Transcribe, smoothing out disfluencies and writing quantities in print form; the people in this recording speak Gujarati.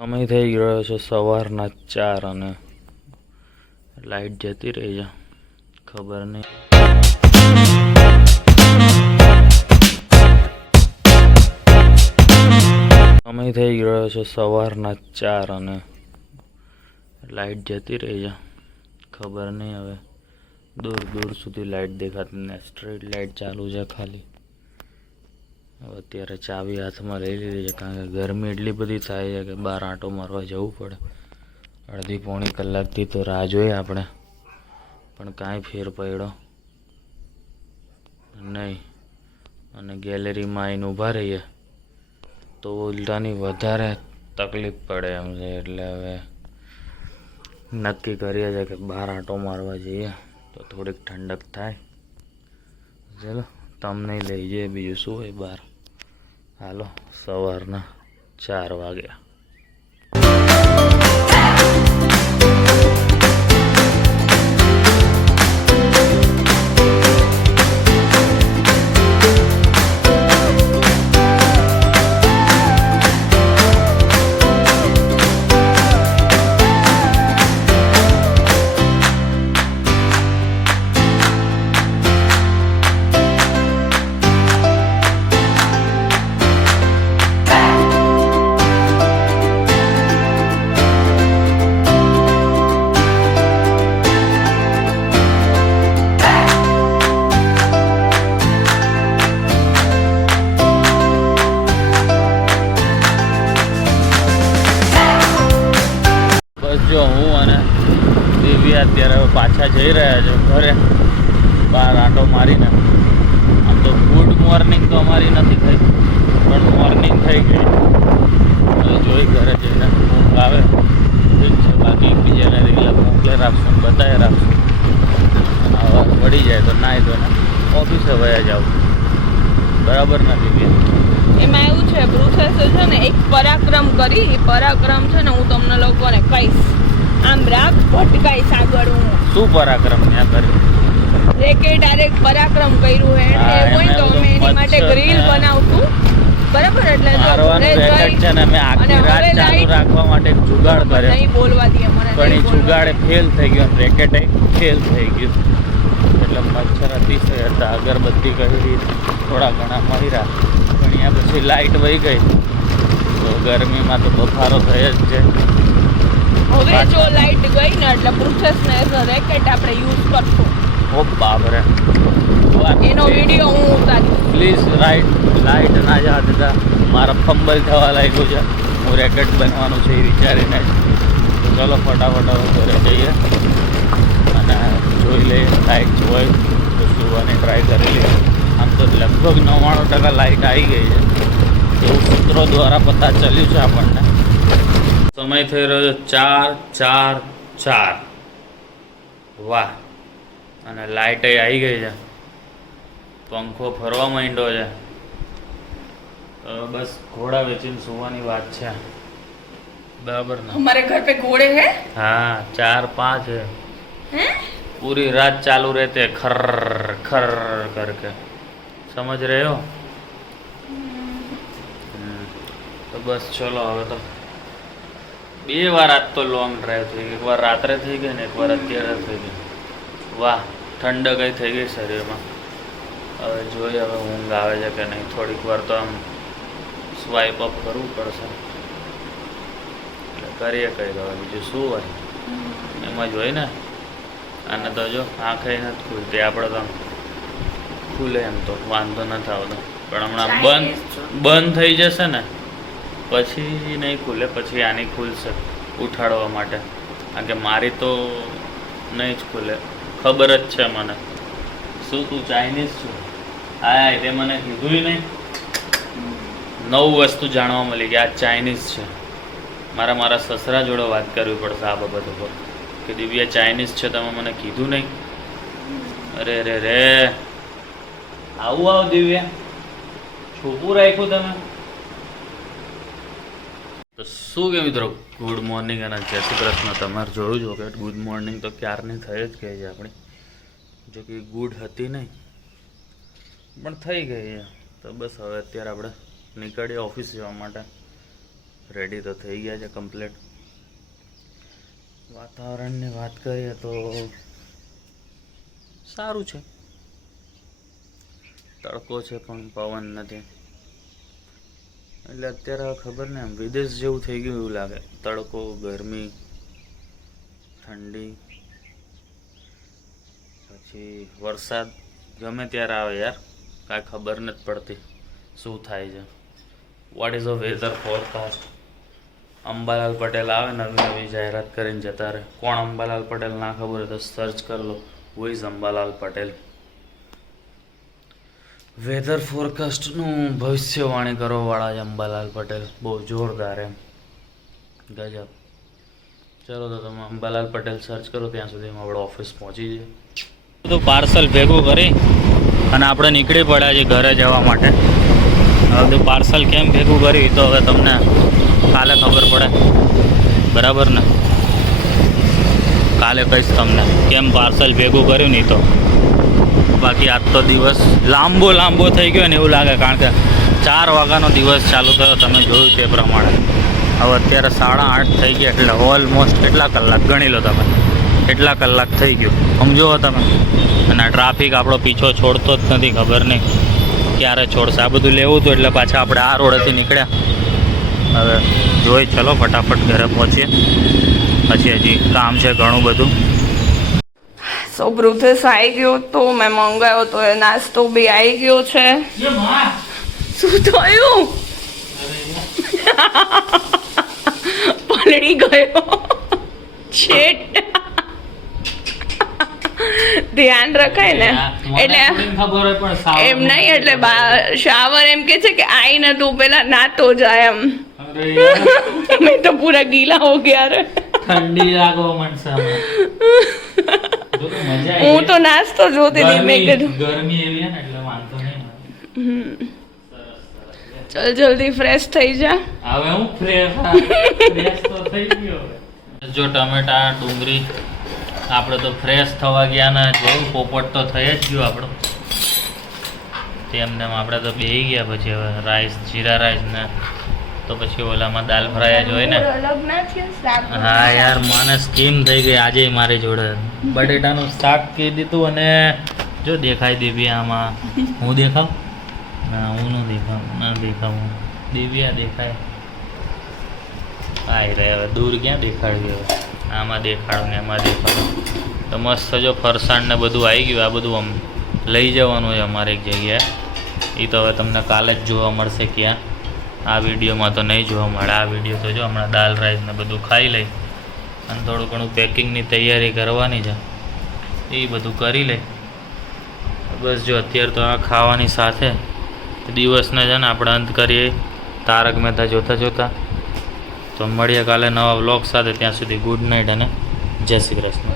સમય થઈ ગયો છે સવારના 4 અને લાઈટ જતી રહી છે. ખબર નહીં. સમય થઈ ગયો છે સવારના 4 અને લાઈટ જતી રહી છે. ખબર નહીં હવે દૂર દૂર સુધી લાઈટ દેખાતી ને સ્ટ્રીટ લાઈટ ચાલુ છે ખાલી. અત્યારે ચાવી હાથમાં લઈ લીધી છે કારણ કે ગરમી એટલી બધી થાય છે કે બહાર આંટો મારવા જવું પડે. અડધી પોણી કલાકથી તો રાહ જોઈએ આપણે, પણ કાંઈ ફેર પડ્યો નહીં. અને ગેલેરીમાં આવીને ઊભા રહીએ તો ઉલટાની વધારે તકલીફ પડે એમ છે. એટલે હવે નક્કી કરીએ છીએ કે બહાર આંટો મારવા જઈએ તો થોડીક ઠંડક થાય. ચલો તમને લઈ જઈએ, બીજું શું હોય બહાર. હાલો, સવારના 4 વાગ્યા. જો હું અને દિવ્યા અત્યારે પાછા જઈ રહ્યા છે ઘરે બહાર આંટો મારીને. આમ તો ગુડ મોર્નિંગ તો અમારી નથી થઈ, પણ મોર્નિંગ થઈ ગઈ. હવે જોઈ ઘરે જઈને ઊંઘ આવે ઠીક છે, બાકી બીજાને રીલ મોકલે રાખશું, બતાવી રાખશું. હવે વળી જાય તો નાહી ધોઈને ઓફિસે વયા જાવ. બરાબર નથી દિવ્યા? એમાં એવું છે, પ્રોસેસ છે ને એક પરાક્રમ કરી. એ પરાક્રમ છે ને હું તમને લોકોને કહીશ. આમ રાગ ભટકાઈશ આગળ હું. શું પરાક્રમ ત્યાં કરી? રેકેટ ડાયરેક્ટ પરાક્રમ કર્યું હે. હા, એટલે હોય તો અમે એની માટે ગ્રીલ બનાવતું. બરાબર, એટલે જો મારવાનું રેકેટ છે ને મેં આખી રાત ચાલુ રાખવા માટે એક જુગાડ કર્યો. નહીં બોલવા દે મને. પણ એ જુગાડે ફેલ થઈ ગયો, રેકેટ ફેલ થઈ ગયું. એટલે મચ્છર અતિશય હતા. અગરબત્તી કરી, થોડા ઘણા મર્યા, પણ ત્યાં પછી લાઇટ વહી ગઈ તો ગરમીમાં તો બફારો થઈ જ છે. હવે જો લાઈટ ગઈ ને એટલે પ્રોસેસ ને રેકેટ આપણે યુઝ કરશું. ઓ બાપરે, એનો વિડીયો હું ઉતારીશ. પ્લીઝ લાઇટ ના જવા દેતા. મારા ફંબલ થવા લાગ્યું છે. હું રેકેટ બનવાનું છે એ વિચારીને જ. તો ચલો ફટાફટ હવે ઘરે જઈએ અને જોઈ લઈએ લાઇટ હોય તો સુવાની ટ્રાય કરી લઈએ. આમ તો લગભગ 99% લાઇટ આવી ગઈ છે એવું સૂત્રો દ્વારા પતા ચાલ્યું છે આપણને. સમય થઈ રહ્યો છે 4:04. વાહ! અને લાઇટ આવી ગઈ છે, પંખો ફરવા માંડ્યો છે. બસ ઘોડા વેચીને સુવાની વાત છે. બરાબર ને? हमारे घर पे घोड़े हैं? हाँ, 4-5 है. हैं? पूरी रात चालू रहते खर खर करके. समझ रहे हो? તો બસ ચલો હવે તો 2 વાર આજ તો લોંગ ડ્રાઈવ થઈ ગઈ. એકવાર રાત્રે થઈ ગઈ ને એકવાર અત્યારે થઈ ગઈ. વાહ, ઠંડક થઈ ગઈ શરીરમાં. હવે જોઈએ હવે ઊંઘ આવે છે કે નહીં. થોડીક વાર તો આમ સ્વાઇપ અપ કરવું પડશે. એટલે કરીએ કઈ હવે બીજું શું હોય, એમાં જ હોય ને. અને તો જો આંખે નથી ખુલતી. આપણે તો ખુલે એમ તો વાંધો નથી આવતો, પણ હમણાં બંધ થઈ જશે ને પછી નહીં ખુલે. પછી આની ખુલશે ઉઠાડવા માટે, કારણ કે મારી તો નહીં જ ખુલે. ખબર જ છે મને. શું તું ચાઇનીઝ છું? હા, તે મને કીધું નહીં. નવું વસ્તુ જાણવા મળી કે આ ચાઇનીઝ છે. મારા સસરા જોડે વાત કરવી પડશે આ બાબત ઉપર કે દિવ્યા ચાઇનીઝ છે, તમે મને કીધું નહીં. અરે રે રે, આવું દિવ્યા છોપું રાખ્યું તમે. તો શું કે મિત્રો, ગુડ મોર્નિંગ અને જય શ્રી કૃષ્ણ. તમારે જોયું જો કે ગુડ મોર્નિંગ તો ક્યારની થઈ જ ગઈ છે આપણી. જો કે ગુડ હતી નહીં પણ થઈ ગઈ છે. તો બસ હવે અત્યારે આપણે નીકળીએ ઓફિસ જવા માટે. રેડી તો થઈ ગયા છે કમ્પ્લીટ. વાતાવરણની વાત કરીએ તો સારું છે, તડકો છે પણ પવન નથી, એટલે અત્યારે ખબર ને એમ વિદેશ જેવું થઈ ગયું એવું લાગે. તડકો, ગરમી, ઠંડી, પછી વરસાદ ગમે ત્યારે આવે યાર, કાંઈ ખબર નથી પડતી શું થાય છે. What is a weather forecast? Ambalal Patel આવે નવી નવી જાહેરાત કરીને જતા રહે. કોણ અંબાલાલ પટેલ ના ખબર હોય તો સર્ચ કરી લો, who is Ambalal Patel. Weather ફોરકાસ્ટનું ભવિષ્યવાણી કરવાવાળા છે અંબાલાલ પટેલ, બહુ જોરદાર એમ, ગજબ. ચલો તો તમે અંબાલાલ પટેલ સર્ચ કરો, ત્યાં સુધીમાં આપણે ઓફિસ પહોંચી જઈએ. બધું પાર્સલ ભેગું કરી અને આપણે નીકળી પડ્યા છીએ ઘરે જવા માટે. હવે બધું પાર્સલ કેમ ભેગું કર્યું તો હવે તમને કાલે ખબર પડે, બરાબર ને? કાલે કહીશ તમને કેમ પાર્સલ ભેગું કર્યું નહીં તો. બાકી આજ તો દિવસ લાંબો થઈ ગયો ને એવું લાગે, કારણ કે 4 વાગ્યાનો દિવસ ચાલુ થયો, તમે જોયું તે પ્રમાણે. હવે અત્યારે 8:30 થઈ ગયા, એટલે ઓલમોસ્ટ કેટલા કલાક ગણી લો તમે, કેટલા કલાક થઈ ગયું સમજો તમે. અને આ ટ્રાફિક આપણો પીછો છોડતો જ નથી, ખબર નહીં ક્યારે છોડશે. આ બધું લેવું હતું એટલે પાછા આપણે આ રોડેથી નીકળ્યા. હવે જોઈ ચલો ફટાફટ ઘરે પહોંચીએ, પછી હજી કામ છે ઘણું બધું. સો બ્રુથેસ આવી ગયો તો મેં મંગાવ્યો તો એ નાસ્તો બી આવી ગયો છે. શું થયું? પલળી ગયો. શેટ, ધ્યાન રખાય ને, એટલે એમ નહીં, એટલે શાવર એમ કે છે કે આઈને તું પેલા નાતો જાય એમ. મેં તો પૂરા ગીલા હો ગયા રે. ઠંડી લાગો મનસે હું તો નાસ્તો જોતી હતી, મેં કીધું ગરમી એવી છે ને એટલે વાંધો નહીં. ચલ જલ્દી ફ્રેશ થઈ જા. હવે હું ફ્રેશ તો થઈ ગયો. જો ટમેટા, ડુંગળી, આપણે તો ફ્રેશ થવા ગયા ને જોયું પોપટ તો થઈ જ ગયો આપણો. તેમને આપણે તો બેહી ગયા. પછી હવે રાઈસ, જીરા રાઈસ ને તો પછી ઓલામાં દાલ ફ્રાય જ હોય ને. હા યાર, મને સ્કીમ થઈ ગઈ આજે મારી જોડે. બટેટાનું શાક કહી દીધું અને જો દેખાય દિવ્યા આમાં. હું દેખાવ? ના હું ન દેખાવ, ના દેખાવું. દિવ્યા દેખાય. આય રે, હવે દૂર ક્યાં દેખાડ્યું? હવે આમાં દેખાડું ને એમાં દેખાડું. તો મસ્ત જો ફરસાણ ને બધું આવી ગયું. આ બધું આમ લઈ જવાનું છે અમારે એક જગ્યાએ. એ તો હવે તમને કાલે જ જોવા મળશે. ક્યાં? આ વિડીયોમાં તો નહીં જોવા મળે. આ વિડીયો તો જો હમણાં દાલ રાઈસ ને બધું ખાઈ લઈ અને થોડું ઘણું પેકિંગની તૈયારી કરવાની છે, એ બધું કરી લઈ. બસ જો અત્યારે તો આ ખાવાની સાથે દિવસને છે ને આપણે અંત કરીએ તારક મહેતા જોતા. તો મળીએ કાલે નવા વ્લોગ સાથે. ત્યાં સુધી ગુડ નાઇટ અને જય શ્રી કૃષ્ણ.